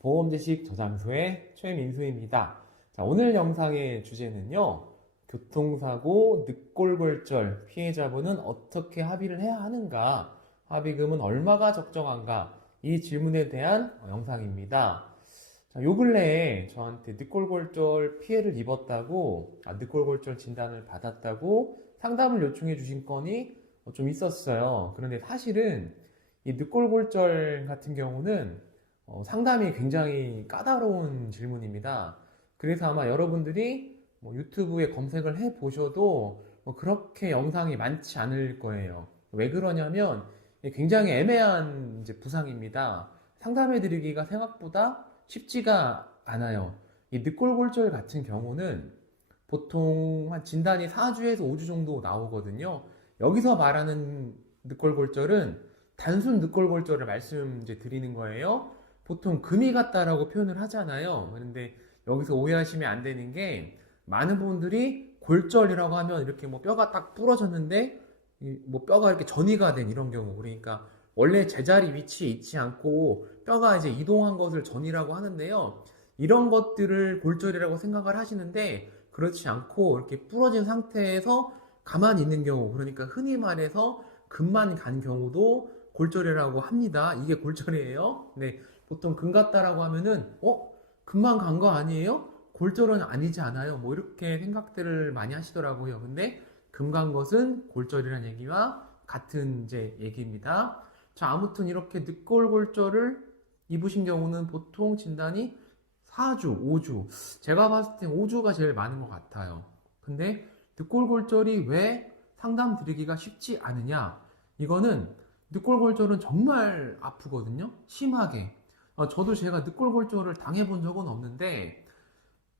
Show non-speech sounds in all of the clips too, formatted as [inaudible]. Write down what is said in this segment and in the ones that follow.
보험지식 저장소의 최민수입니다. 자, 오늘 영상의 주제는요. 교통사고 늑골골절 피해자분은 어떻게 합의를 해야 하는가? 합의금은 얼마가 적정한가? 이 질문에 대한 영상입니다. 자, 요 근래에 저한테 늑골골절 피해를 입었다고, 아, 늑골골절 진단을 받았다고 상담을 요청해 주신 건이 좀 있었어요. 그런데 사실은 이 늑골골절 같은 경우는 어, 상담이 굉장히 까다로운 질문입니다. 그래서 아마 여러분들이 뭐 유튜브에 검색을 해 보셔도 뭐 그렇게 영상이 많지 않을 거예요. 왜 그러냐면 굉장히 애매한 이제 부상입니다. 상담해 드리기가 생각보다 쉽지가 않아요. 이 늑골골절 같은 경우는 보통 한 진단이 4주에서 5주 정도 나오거든요. 여기서 말하는 늑골골절은 단순 늑골골절을 말씀 이제 드리는 거예요. 보통 금이 갔다라고 표현을 하잖아요. 그런데 여기서 오해하시면 안 되는 게 많은 분들이 골절이라고 하면 이렇게 뭐 뼈가 딱 부러졌는데 이뭐 뼈가 이렇게 전이가 된 이런 경우 그러니까 원래 제자리 위치에 있지 않고 뼈가 이제 이동한 것을 전이라고 하는데요. 이런 것들을 골절이라고 생각을 하시는데 그렇지 않고 이렇게 부러진 상태에서 가만히 있는 경우 그러니까 흔히 말해서 금만 간 경우도 골절이라고 합니다. 이게 골절이에요. 네, 보통 금 같다라고 하면은 어 금만 간거 아니에요? 골절은 아니지 않아요. 뭐 이렇게 생각들을 많이 하시더라고요. 근데 금 간 것은 골절이라는 얘기와 같은 이제 얘기입니다. 자, 아무튼 이렇게 늑골골절을 입으신 경우는 보통 진단이 4주, 5주. 제가 봤을 때 5주가 제일 많은 것 같아요. 근데 늑골골절이 왜 상담 드리기가 쉽지 않으냐? 이거는 늑골골절은 정말 아프거든요. 심하게. 어, 저도 제가 늑골골절을 당해본 적은 없는데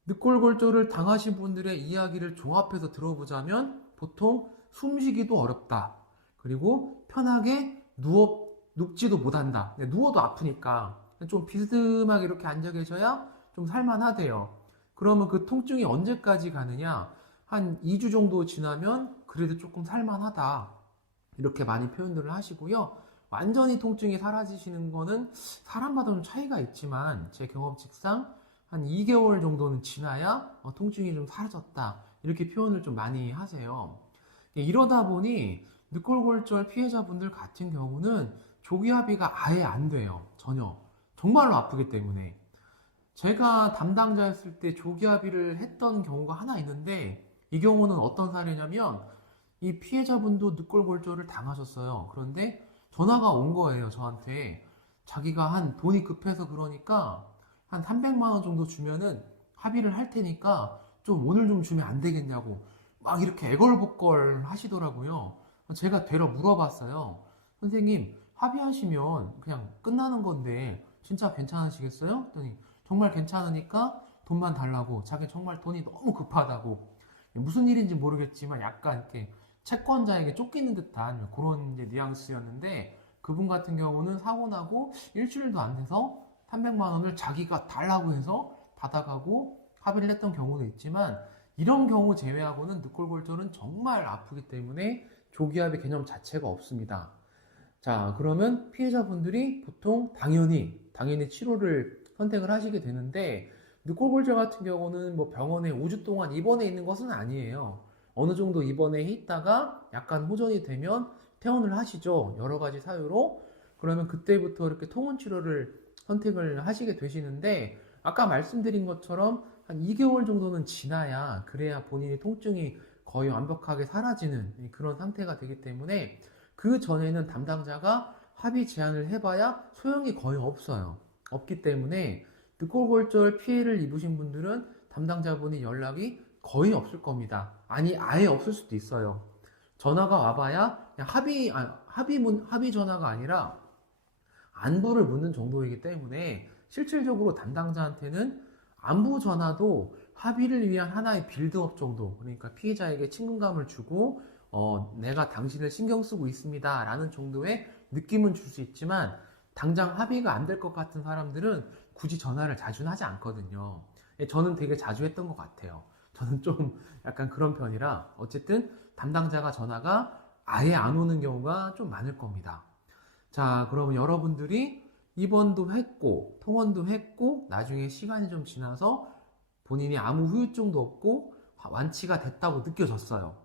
늑골골절을 당하신 분들의 이야기를 종합해서 들어보자면 보통 숨쉬기도 어렵다. 그리고 편하게 누워 눕지도 못한다. 근데 누워도 아프니까 좀 비스듬하게 이렇게 앉아 계셔야 좀 살만하대요. 그러면 그 통증이 언제까지 가느냐? 한 2주 정도 지나면 그래도 조금 살만하다. 이렇게 많이 표현들을 하시고요. 완전히 통증이 사라지시는 거는 사람마다 좀 차이가 있지만 제 경험칙상 한 2개월 정도는 지나야 어, 통증이 좀 사라졌다. 이렇게 표현을 좀 많이 하세요. 이러다 보니 늑골골절 피해자분들 같은 경우는 조기 합의가 아예 안 돼요. 전혀. 정말로 아프기 때문에. 제가 담당자였을 때 조기 합의를 했던 경우가 하나 있는데 이 경우는 어떤 사례냐면 이 피해자분도 늑골골절을 당하셨어요. 그런데 전화가 온 거예요, 저한테. 자기가 한 돈이 급해서 그러니까 한 300만 원 정도 주면은 합의를 할 테니까 좀 오늘 좀 주면 안 되겠냐고 막 이렇게 애걸복걸 하시더라고요. 제가 되려 물어봤어요. 선생님, 합의하시면 그냥 끝나는 건데 진짜 괜찮으시겠어요? 했더니 정말 괜찮으니까 돈만 달라고 자기 정말 돈이 너무 급하다고 무슨 일인지 모르겠지만 약간 이렇게 채권자에게 쫓기는 듯한 그런 이제 뉘앙스였는데 그분 같은 경우는 사고 나고 일주일도 안 돼서 300만 원을 자기가 달라고 해서 받아가고 합의를 했던 경우도 있지만 이런 경우 제외하고는 늑골골절은 정말 아프기 때문에 조기합의 개념 자체가 없습니다. 자, 그러면 피해자분들이 보통 당연히 당연히 치료를 선택을 하시게 되는데 늑골골절 같은 경우는 뭐 병원에 5주 동안 입원해 있는 것은 아니에요. 어느 정도 입원해 있다가 약간 호전이 되면 퇴원을 하시죠. 여러 가지 사유로. 그러면 그때부터 이렇게 통원 치료를 선택을 하시게 되시는데 아까 말씀드린 것처럼 한 2개월 정도는 지나야 그래야 본인이 통증이 거의 완벽하게 사라지는 그런 상태가 되기 때문에 그 전에는 담당자가 합의 제안을 해봐야 소용이 거의 없어요. 없기 때문에 늑골골절 피해를 입으신 분들은 담당자분이 연락이 거의 없을 겁니다. 아니 아예 없을 수도 있어요. 전화가 와봐야 그냥 합의 아, 합의 문 합의 전화가 아니라 안부를 묻는 정도이기 때문에 실질적으로 담당자한테는 안부 전화도 합의를 위한 하나의 빌드업 정도 그러니까 피해자에게 친근감을 주고 어, 내가 당신을 신경 쓰고 있습니다 라는 정도의 느낌은 줄 수 있지만 당장 합의가 안 될 것 같은 사람들은 굳이 전화를 자주는 하지 않거든요 예, 저는 되게 자주 했던 것 같아요 저는 좀 약간 그런 편이라 어쨌든 담당자가 전화가 아예 안 오는 경우가 좀 많을 겁니다 자 그러면 여러분들이 입원도 했고 통원도 했고 나중에 시간이 좀 지나서 본인이 아무 후유증도 없고 완치가 됐다고 느껴졌어요.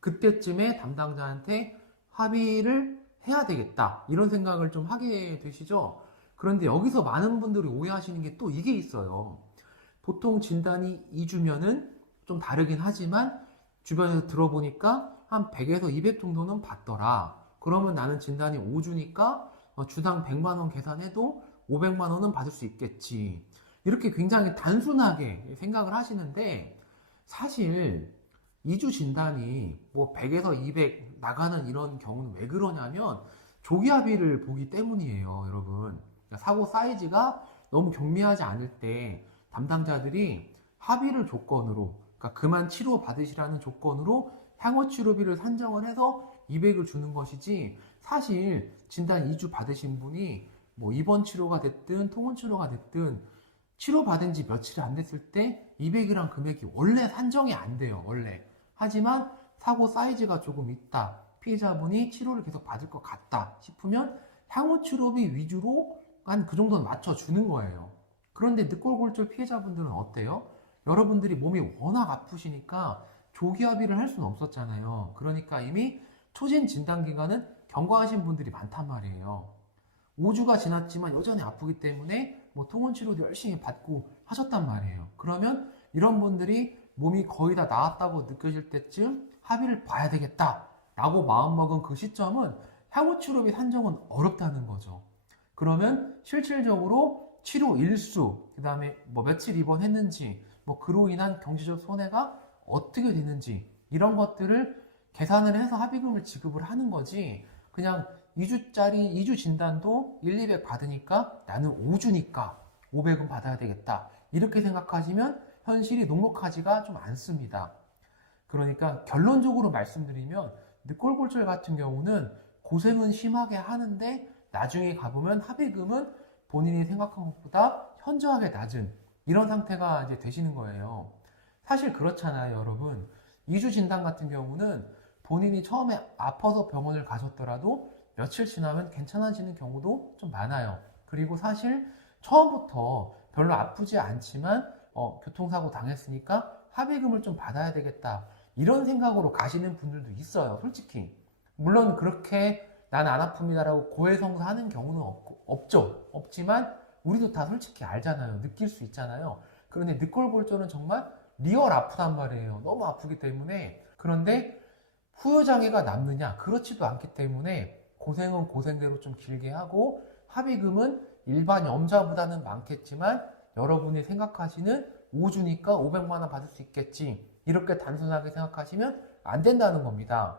그때쯤에 담당자한테 합의를 해야 되겠다 이런 생각을 좀 하게 되시죠. 그런데 여기서 많은 분들이 오해하시는 게 또 이게 있어요. 보통 진단이 2주면은 좀 다르긴 하지만 주변에서 들어보니까 한 100에서 200 정도는 받더라. 그러면 나는 진단이 5주니까 어, 주당 100만 원 계산해도 500만 원은 받을 수 있겠지. 이렇게 굉장히 단순하게 생각을 하시는데 사실 2주 진단이 뭐 100에서 200 나가는 이런 경우는 왜 그러냐면 조기합의를 보기 때문이에요, 여러분. 그러니까 사고 사이즈가 너무 경미하지 않을 때 담당자들이 합의를 조건으로, 그러니까 그만 치료 받으시라는 조건으로 향후 치료비를 산정을 해서 200을 주는 것이지 사실 진단 2주 받으신 분이 뭐 입원 치료가 됐든 통원 치료가 됐든 치료 받은 지 며칠이 안 됐을 때 200이란 금액이 원래 산정이 안 돼요, 원래. 하지만 사고 사이즈가 조금 있다. 피해자분이 치료를 계속 받을 것 같다 싶으면 향후 치료비 위주로 한 그 정도는 맞춰주는 거예요. 그런데 늑골골절 피해자분들은 어때요? 여러분들이 몸이 워낙 아프시니까 조기합의를 할 수는 없었잖아요. 그러니까 이미 초진 진단 기간은 경과하신 분들이 많단 말이에요. 5주가 지났지만 여전히 아프기 때문에 뭐 통원 치료도 열심히 받고 하셨단 말이에요. 그러면 이런 분들이 몸이 거의 다 나았다고 느껴질 때쯤 합의를 봐야 되겠다 라고 마음먹은 그 시점은 향후 치료비 산정은 어렵다는 거죠. 그러면 실질적으로 치료 일수, 그 다음에 뭐 며칠 입원했는지, 뭐 그로 인한 경제적 손해가 어떻게 되는지 이런 것들을 계산을 해서 합의금을 지급을 하는 거지. 그냥 2주짜리 2주 진단도 1, 200 받으니까 나는 5주니까 500은 받아야 되겠다. 이렇게 생각하시면 현실이 녹록하지가 좀 않습니다. 그러니까 결론적으로 말씀드리면 늑골골절 같은 경우는 고생은 심하게 하는데 나중에 가보면 합의금은 본인이 생각한 것보다 현저하게 낮은 이런 상태가 이제 되시는 거예요. 사실 그렇잖아요, 여러분. 2주 진단 같은 경우는 본인이 처음에 아파서 병원을 가셨더라도 며칠 지나면 괜찮아지는 경우도 좀 많아요. 그리고 사실 처음부터 별로 아프지 않지만 어, 교통사고 당했으니까 합의금을 좀 받아야 되겠다. 이런 생각으로 가시는 분들도 있어요, 솔직히. 물론 그렇게 난 안 아픕니다라고 고해성사하는 경우는 없, 없죠. 없지만 우리도 다 솔직히 알잖아요. 느낄 수 있잖아요. 그런데 늑골골절은 정말 리얼 아프단 말이에요. 너무 아프기 때문에. 그런데 후유장애가 남느냐? 그렇지도 않기 때문에 고생은 고생대로 좀 길게 하고 합의금은 일반 염자보다는 많겠지만 여러분이 생각하시는 5주니까 500만원 받을 수 있겠지. 이렇게 단순하게 생각하시면 안 된다는 겁니다.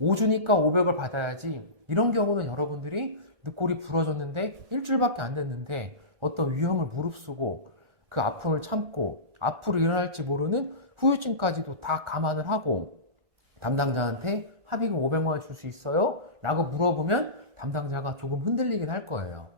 5주니까 500을 받아야지. 이런 경우는 여러분들이 늑골이 부러졌는데 일주일밖에 안 됐는데 어떤 위험을 무릅쓰고 그 아픔을 참고 앞으로 일어날지 모르는 후유증까지도 다 감안을 하고 담당자한테 합의금 500만 원 줄 수 있어요? 라고 물어보면 담당자가 조금 흔들리긴 할 거예요.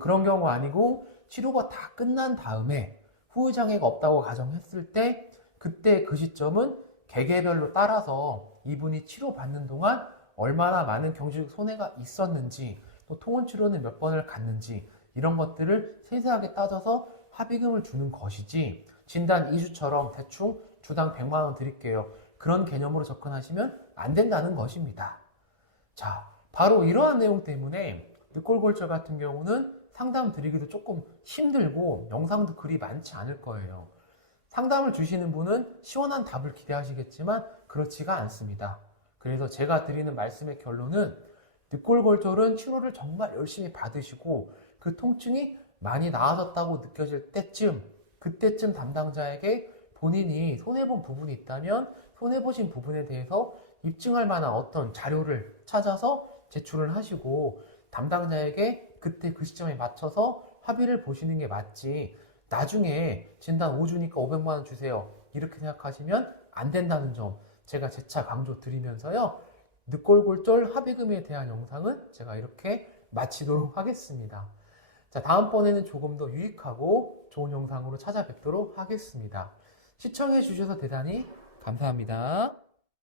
그런 경우 아니고 치료가 다 끝난 다음에 후유 장애가 없다고 가정했을 때 그때 그 시점은 개개별로 따라서 이분이 치료받는 동안 얼마나 많은 경제적 손해가 있었는지 또 통원 치료는 몇 번을 갔는지 이런 것들을 세세하게 따져서 합의금을 주는 것이지 진단 2주처럼 대충 주당 100만 원 드릴게요. 그런 개념으로 접근하시면 안 된다는 것입니다. 자, 바로 이러한 내용 때문에 늑골골절 같은 경우는 상담 드리기도 조금 힘들고 영상도 그리 많지 않을 거예요. 상담을 주시는 분은 시원한 답을 기대하시겠지만 그렇지가 않습니다. 그래서 제가 드리는 말씀의 결론은 늑골골절은 치료를 정말 열심히 받으시고 그 통증이 많이 나아졌다고 느껴질 때쯤 그때쯤 담당자에게 본인이 손해본 부분이 있다면 손해보신 부분에 대해서 입증할 만한 어떤 자료를 찾아서 제출을 하시고 담당자에게 그때 그 시점에 맞춰서 합의를 보시는 게 맞지. 나중에 진단 5주니까 500만 원 주세요. 이렇게 생각하시면 안 된다는 점 제가 재차 강조 드리면서요 늑골골절 합의금에 대한 영상은 제가 이렇게 마치도록 [laughs] 하겠습니다. 자, 다음번에는 조금 더 유익하고 좋은 영상으로 찾아뵙도록 하겠습니다. 시청해 주셔서 대단히 감사합니다.